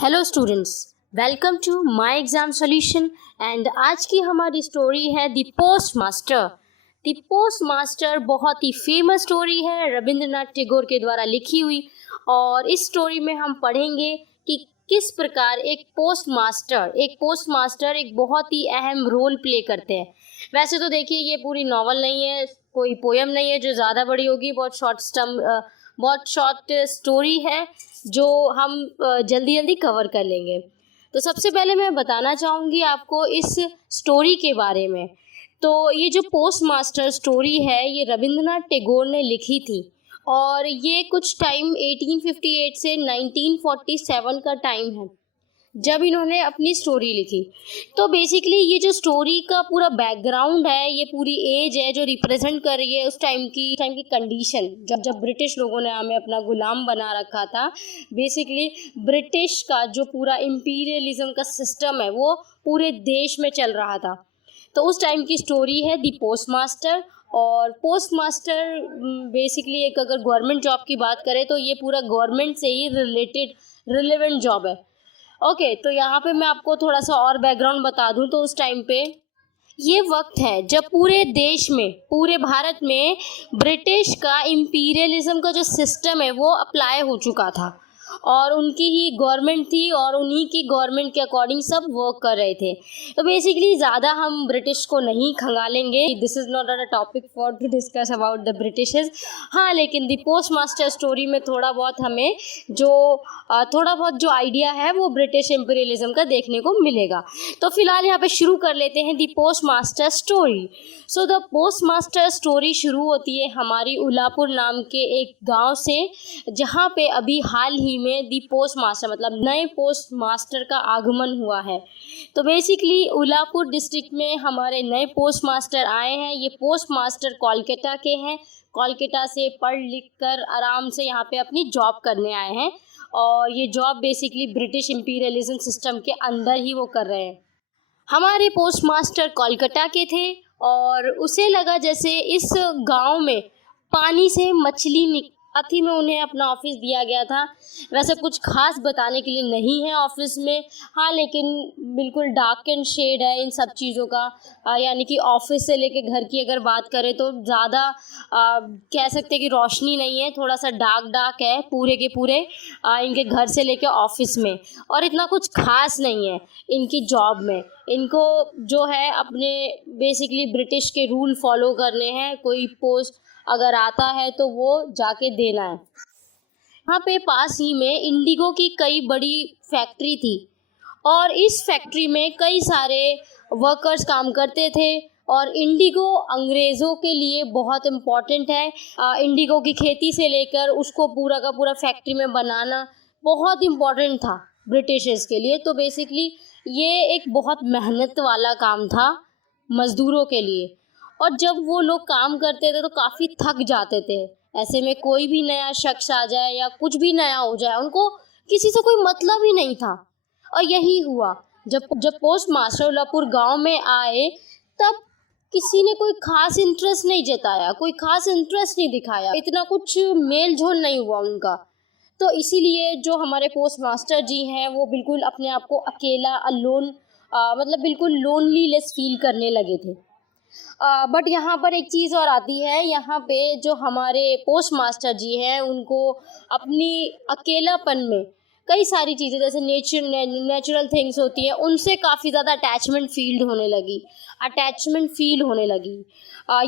Hello students, welcome to my exam solution. And आज की हमारी स्टोरी है the postmaster. The postmaster बहुत ही फेमस स्टोरी है, रविंद्रनाथ टैगोर के द्वारा लिखी हुई। और इस स्टोरी में हम पढ़ेंगे कि किस प्रकार एक पोस्ट मास्टर एक बहुत ही अहम रोल प्ले करते हैं। वैसे तो देखिए, ये पूरी नॉवल नहीं है, कोई पोयम नहीं है जो ज़्यादा बड़ी होगी, बहुत शॉर्ट स्टोरी है जो हम जल्दी जल्दी कवर कर लेंगे। तो सबसे पहले मैं बताना चाहूँगी आपको इस स्टोरी के बारे में। तो ये जो पोस्ट मास्टर स्टोरी है, ये रविंद्रनाथ टैगोर ने लिखी थी और ये कुछ टाइम 1858 से 1947 का टाइम है जब इन्होंने अपनी स्टोरी लिखी। तो बेसिकली ये जो स्टोरी का पूरा बैकग्राउंड है, ये पूरी एज है जो रिप्रेजेंट कर रही है उस टाइम की कंडीशन, जब ब्रिटिश लोगों ने हमें अपना गुलाम बना रखा था। बेसिकली ब्रिटिश का जो पूरा इम्पीरियलिज्म का सिस्टम है वो पूरे देश में चल रहा था। तो उस टाइम की स्टोरी है द पोस्ट मास्टर। और पोस्ट मास्टर बेसिकली एक, अगर गवर्नमेंट जॉब की बात करें तो ये पूरा गवर्नमेंट से ही रिलेवेंट जॉब है। ओके, तो यहाँ पे मैं आपको थोड़ा सा और बैकग्राउंड बता दूँ। तो उस टाइम पे ये वक्त है जब पूरे देश में, पूरे भारत में ब्रिटिश का इम्पीरियलिज्म का जो सिस्टम है वो अप्लाई हो चुका था और उनकी ही गवर्नमेंट थी और उन्हीं की गवर्नमेंट के अकॉर्डिंग सब वर्क कर रहे थे। तो बेसिकली ज़्यादा हम ब्रिटिश को नहीं खंगालेंगे, this is not a topic for to discuss about the Britishes. हाँ, लेकिन द पोस्ट मास्टर स्टोरी में थोड़ा बहुत हमें जो आइडिया है वो ब्रिटिश इम्पीरियलिज्म का देखने को मिलेगा। तो फिलहाल यहाँ पे शुरू कर लेते हैं the post master story. So the post master story शुरू होती है हमारी उलापुर नाम के एक गांव से, जहाँ पे अभी हाल ही में दी पोस्ट मास्टर मतलब नए पोस्ट मास्टर का आगमन हुआ है। तो बेसिकली उलापुर डिस्ट्रिक्ट में हमारे नए पोस्ट मास्टर आए हैं। ये पोस्ट मास्टर कोलकाता के हैं, कोलकाता से पढ़ लिख कर आराम से यहाँ पे अपनी जॉब करने आए हैं और ये job basically British imperialism system के अंदर ही वो कर रहे हैं। हमारे पोस्ट मास्टर कोलकाता के थे और उसे लगा जैसे इस गांव में पानी से मछली अथी में उन्हें अपना ऑफिस दिया गया था। वैसे कुछ खास बताने के लिए नहीं है ऑफिस में, हाँ, लेकिन बिल्कुल डार्क एंड शेड है इन सब चीज़ों का। यानी कि ऑफिस से लेके घर की अगर बात करें तो ज़्यादा कह सकते हैं कि रोशनी नहीं है, थोड़ा सा डार्क है पूरे के पूरे इनके घर से लेके ऑफिस में। और इतना कुछ खास नहीं है इनकी जॉब में। इनको जो है अपने बेसिकली ब्रिटिश के रूल फॉलो करने हैं। कोई पोस्ट अगर आता है तो वो जाके देना है। यहाँ पे पास ही में इंडिगो की कई बड़ी फैक्ट्री थी और इस फैक्ट्री में कई सारे वर्कर्स काम करते थे और इंडिगो अंग्रेज़ों के लिए बहुत इम्पॉर्टेंट है। इंडिगो की खेती से लेकर उसको पूरा का पूरा फैक्ट्री में बनाना बहुत इम्पॉर्टेंट था ब्रिटिशर्स के लिए। तो बेसिकली ये एक बहुत मेहनत वाला काम था मज़दूरों के लिए और जब वो लोग काम करते थे तो काफ़ी थक जाते थे। ऐसे में कोई भी नया शख्स आ जाए या कुछ भी नया हो जाए, उनको किसी से कोई मतलब ही नहीं था। और यही हुआ जब पोस्ट मास्टर उलापुर गांव में आए, तब किसी ने कोई खास इंटरेस्ट नहीं जताया, कोई खास इंटरेस्ट नहीं दिखाया, इतना कुछ मेल जोल नहीं हुआ उनका। तो इसीलिए जो हमारे पोस्ट मास्टर जी हैं वो बिल्कुल अपने आप को अकेला अलोन मतलब बिल्कुल लोनलीनेस फील करने लगे थे। बट यहाँ पर एक चीज़ और आती है, यहाँ पे जो हमारे पोस्ट मास्टर जी हैं उनको अपनी अकेलापन में कई सारी चीज़ें जैसे नेचुरल थिंग्स होती हैं उनसे काफ़ी ज़्यादा अटैचमेंट फील होने लगी।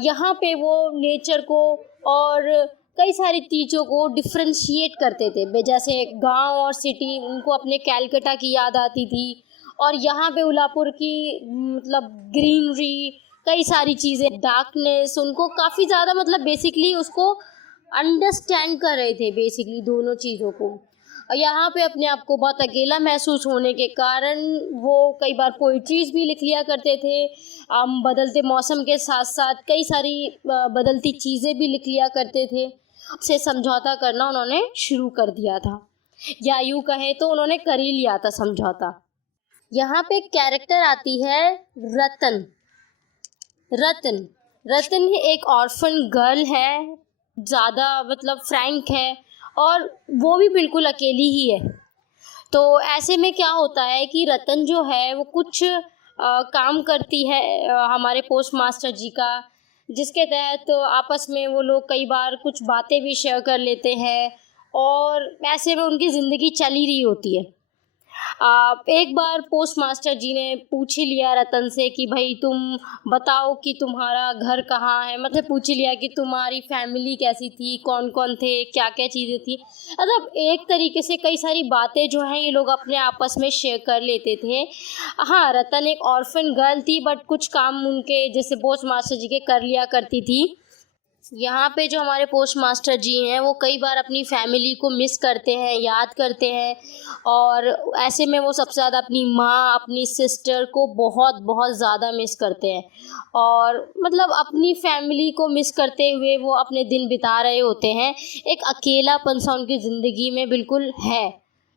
यहाँ पे वो नेचर को और कई सारी चीज़ों को डिफ्रेंशिएट करते थे। जैसे गांव और सिटी, उनको अपने कैलकाटा की याद आती थी और यहाँ पे उलापुर की मतलब ग्रीनरी, कई सारी चीज़ें, डार्कनेस, उनको काफ़ी ज़्यादा मतलब बेसिकली उसको अंडरस्टैंड कर रहे थे बेसिकली दोनों चीज़ों को। और यहाँ पे अपने आप को बहुत अकेला महसूस होने के कारण वो कई बार पोइट्रीज़ भी लिख लिया करते थे। बदलते मौसम के साथ साथ कई सारी बदलती चीज़ें भी लिख लिया करते थे। से समझौता करना उन्होंने शुरू कर दिया था, या यूँ कहें तो उन्होंने कर ही लिया था समझौता। यहाँ पे कैरेक्टर आती है रतन। रतन एक ऑर्फन गर्ल है, ज़्यादा मतलब फ्रैंक है और वो भी बिल्कुल अकेली ही है। तो ऐसे में क्या होता है कि रतन जो है वो कुछ काम करती है हमारे पोस्ट मास्टर जी का, जिसके तहत आपस में वो लोग कई बार कुछ बातें भी शेयर कर लेते हैं और ऐसे में उनकी ज़िंदगी चल ही रही होती है। एक बार पोस्ट मास्टर जी ने पूछ ही लिया रतन से कि भाई तुम बताओ कि तुम्हारा घर कहाँ है, मतलब पूछ ही लिया कि तुम्हारी फैमिली कैसी थी, कौन कौन थे, क्या क्या चीज़ें थी। मतलब एक तरीके से कई सारी बातें जो हैं ये लोग अपने आपस में शेयर कर लेते थे। हाँ, रतन एक ऑर्फन गर्ल थी, बट कुछ काम उनके जैसे पोस्ट मास्टर जी के कर लिया करती थी। यहाँ पे जो हमारे पोस्ट मास्टर जी हैं वो कई बार अपनी फैमिली को मिस करते हैं, याद करते हैं, और ऐसे में वो सबसे ज़्यादा अपनी माँ, अपनी सिस्टर को बहुत बहुत ज़्यादा मिस करते हैं, और मतलब अपनी फैमिली को मिस करते हुए वो अपने दिन बिता रहे होते हैं। एक अकेलापन सा उनकी ज़िंदगी में बिल्कुल है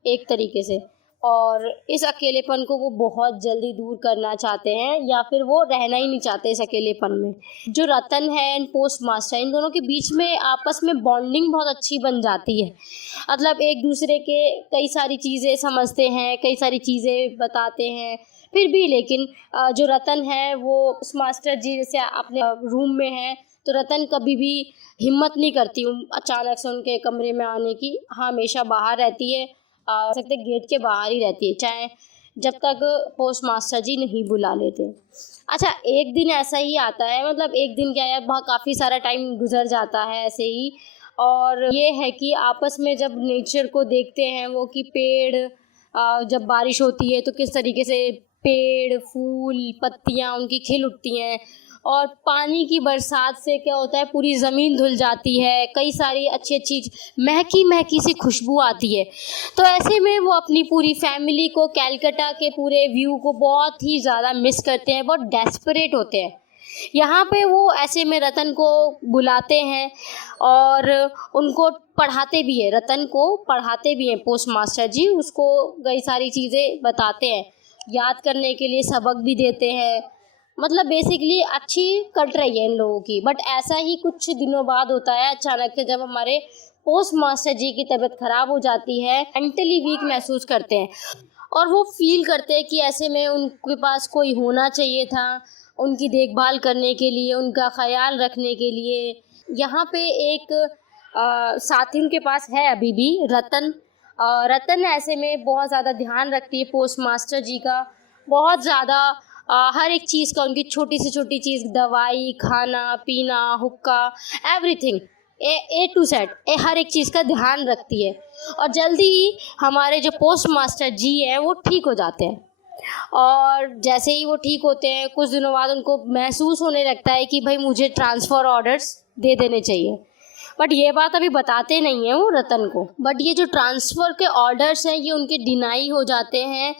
एक तरीके से, और इस अकेलेपन को वो बहुत जल्दी दूर करना चाहते हैं, या फिर वो रहना ही नहीं चाहते इस अकेलेपन में। जो रतन है एंड पोस्ट मास्टर, इन दोनों के बीच में आपस में बॉन्डिंग बहुत अच्छी बन जाती है। मतलब एक दूसरे के कई सारी चीज़ें समझते हैं, कई सारी चीज़ें बताते हैं, फिर भी लेकिन जो रतन है वो पोस्ट मास्टर जी जैसे अपने रूम में है, तो रतन कभी भी हिम्मत नहीं करती अचानक से उनके कमरे में आने की। हाँ, हमेशा बाहर रहती है, सकते गेट के बाहर ही रहती है, चाहे जब तक पोस्ट मास्टर जी नहीं बुला लेते। अच्छा, एक दिन ऐसा ही आता है, मतलब एक दिन क्या है, बहुत काफ़ी सारा टाइम गुजर जाता है ऐसे ही, और ये है कि आपस में जब नेचर को देखते हैं वो कि पेड़, जब बारिश होती है तो किस तरीके से पेड़, फूल, पत्तियाँ उनकी खिल उठती हैं, और पानी की बरसात से क्या होता है पूरी ज़मीन धुल जाती है, कई सारी अच्छी अच्छी महकी महकी सी खुशबू आती है। तो ऐसे में वो अपनी पूरी फैमिली को, कैलकाटा के पूरे व्यू को बहुत ही ज़्यादा मिस करते हैं, बहुत डेस्परेट होते हैं। यहाँ पे वो ऐसे में रतन को बुलाते हैं और उनको पढ़ाते भी हैं, रतन को पढ़ाते भी हैं पोस्ट मास्टर जी, उसको कई सारी चीज़ें बताते हैं, याद करने के लिए सबक भी देते हैं। मतलब बेसिकली अच्छी कट रही है इन लोगों की। बट ऐसा ही कुछ दिनों बाद होता है अचानक से, जब हमारे पोस्ट मास्टर जी की तबीयत ख़राब हो जाती है, मेंटली वीक महसूस करते हैं, और वो फील करते हैं कि ऐसे में उनके पास कोई होना चाहिए था उनकी देखभाल करने के लिए, उनका ख्याल रखने के लिए। यहाँ पे एक साथी उनके पास है अभी भी, रतन। रतन ऐसे में बहुत ज़्यादा ध्यान रखती है पोस्ट मास्टर जी का, बहुत ज़्यादा हर एक चीज़ का, उनकी छोटी से छोटी चीज़, दवाई, खाना पीना, हुक्का, एवरीथिंग, ए टू जेड, हर एक चीज़ का ध्यान रखती है। और जल्दी ही हमारे जो पोस्ट मास्टर जी हैं वो ठीक हो जाते हैं, और जैसे ही वो ठीक होते हैं कुछ दिनों बाद उनको महसूस होने लगता है कि भाई मुझे ट्रांसफ़र ऑर्डर्स दे देने चाहिए। बट ये बात अभी बताते नहीं हैं वो रतन को। बट ये जो ट्रांसफ़र के ऑर्डर्स हैं ये उनके डिनाई हो जाते हैं,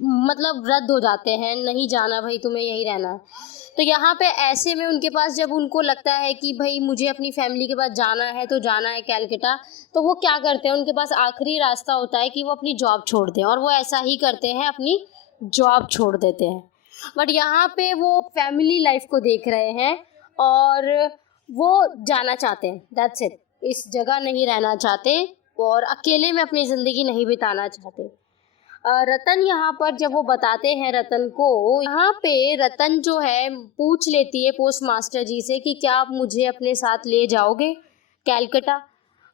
मतलब रद्द हो जाते हैं, नहीं जाना भाई, तुम्हें यहीं रहना है। तो यहाँ पे ऐसे में उनके पास जब उनको लगता है कि भाई मुझे अपनी फैमिली के पास जाना है, तो जाना है कैलकाटा, तो वो क्या करते हैं, उनके पास आखिरी रास्ता होता है कि वो अपनी जॉब छोड़ दें, और वो ऐसा ही करते हैं, अपनी जॉब छोड़ देते हैं। बट यहाँ पे वो फैमिली लाइफ को देख रहे हैं और वो जाना चाहते हैं, दैट्स इट। इस जगह नहीं रहना चाहते और अकेले में अपनी ज़िंदगी नहीं बिताना चाहते। रतन यहाँ पर जब वो बताते हैं रतन को, यहाँ पे रतन जो है पूछ लेती है पोस्ट मास्टर जी से कि क्या आप मुझे अपने साथ ले जाओगे कैलकाटा,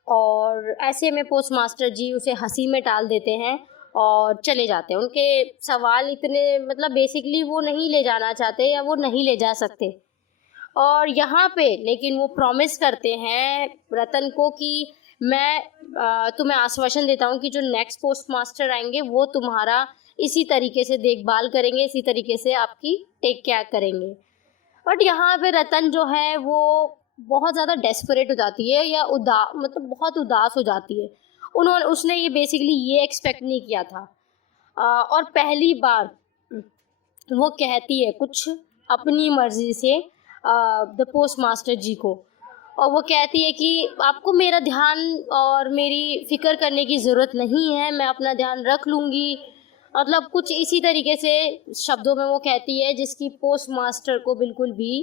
और ऐसे में पोस्ट मास्टर जी उसे हंसी में टाल देते हैं और चले जाते हैं। उनके सवाल इतने, मतलब बेसिकली वो नहीं ले जाना चाहते या वो नहीं ले जा सकते, और यहाँ पे लेकिन वो प्रॉमिस करते हैं रतन को कि मैं तुम्हें आश्वासन देता हूँ कि जो नेक्स्ट पोस्ट मास्टर आएंगे वो तुम्हारा इसी तरीके से देखभाल करेंगे, इसी तरीके से आपकी टेक केयर करेंगे। बट यहाँ पे रतन जो है वो बहुत ज़्यादा डेस्परेट हो जाती है, या मतलब बहुत उदास हो जाती है। उसने ये बेसिकली ये एक्सपेक्ट नहीं किया था, और पहली बार वो कहती है कुछ अपनी मर्ज़ी से द पोस्ट मास्टर जी को, और वो कहती है कि आपको मेरा ध्यान और मेरी फ़िक्र करने की ज़रूरत नहीं है, मैं अपना ध्यान रख लूँगी। मतलब कुछ इसी तरीके से शब्दों में वो कहती है, जिसकी पोस्ट मास्टर को बिल्कुल भी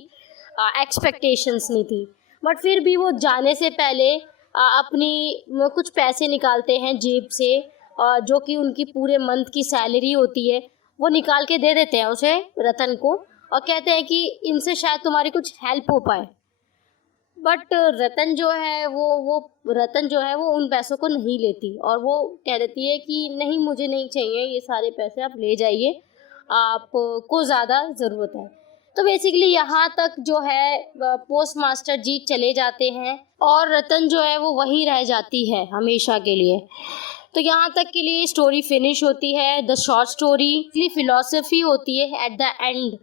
एक्सपेक्टेशंस नहीं थी। बट फिर भी वो जाने से पहले अपनी वो कुछ पैसे निकालते हैं जेब से, जो कि उनकी पूरे मंथ की सैलरी होती है वो निकाल के दे देते हैं उसे, रतन को, और कहते हैं कि इनसे शायद तुम्हारी कुछ हेल्प हो पाए। बट रतन जो है वो उन पैसों को नहीं लेती और वो कह देती है कि नहीं, मुझे नहीं चाहिए ये सारे पैसे, आप ले जाइए, आपको ज़्यादा ज़रूरत है। तो बेसिकली यहाँ तक जो है पोस्ट मास्टर जी चले जाते हैं और रतन जो है वो वहीं रह जाती है हमेशा के लिए। तो यहाँ तक के लिए स्टोरी फिनिश होती है। द शॉर्ट स्टोरी फिलॉसफी होती है एट द एंड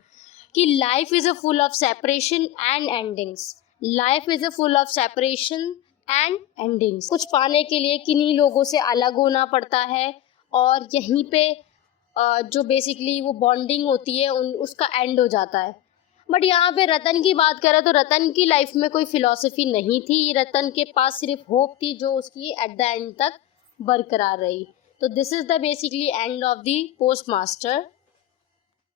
कि life is a full of separation and endings. Life is a full of separation and endings. कुछ पाने के लिए किन्हीं लोगों से अलग होना पड़ता है और यहीं पे जो बेसिकली वो बॉन्डिंग होती है उसका एंड हो जाता है। बट यहाँ पे रतन की बात करें तो रतन की लाइफ में कोई फिलॉसफी नहीं थी। रतन के पास सिर्फ होप थी जो उसकी एट द एंड तक बरकरार रही। तो this is the basically end of the post master.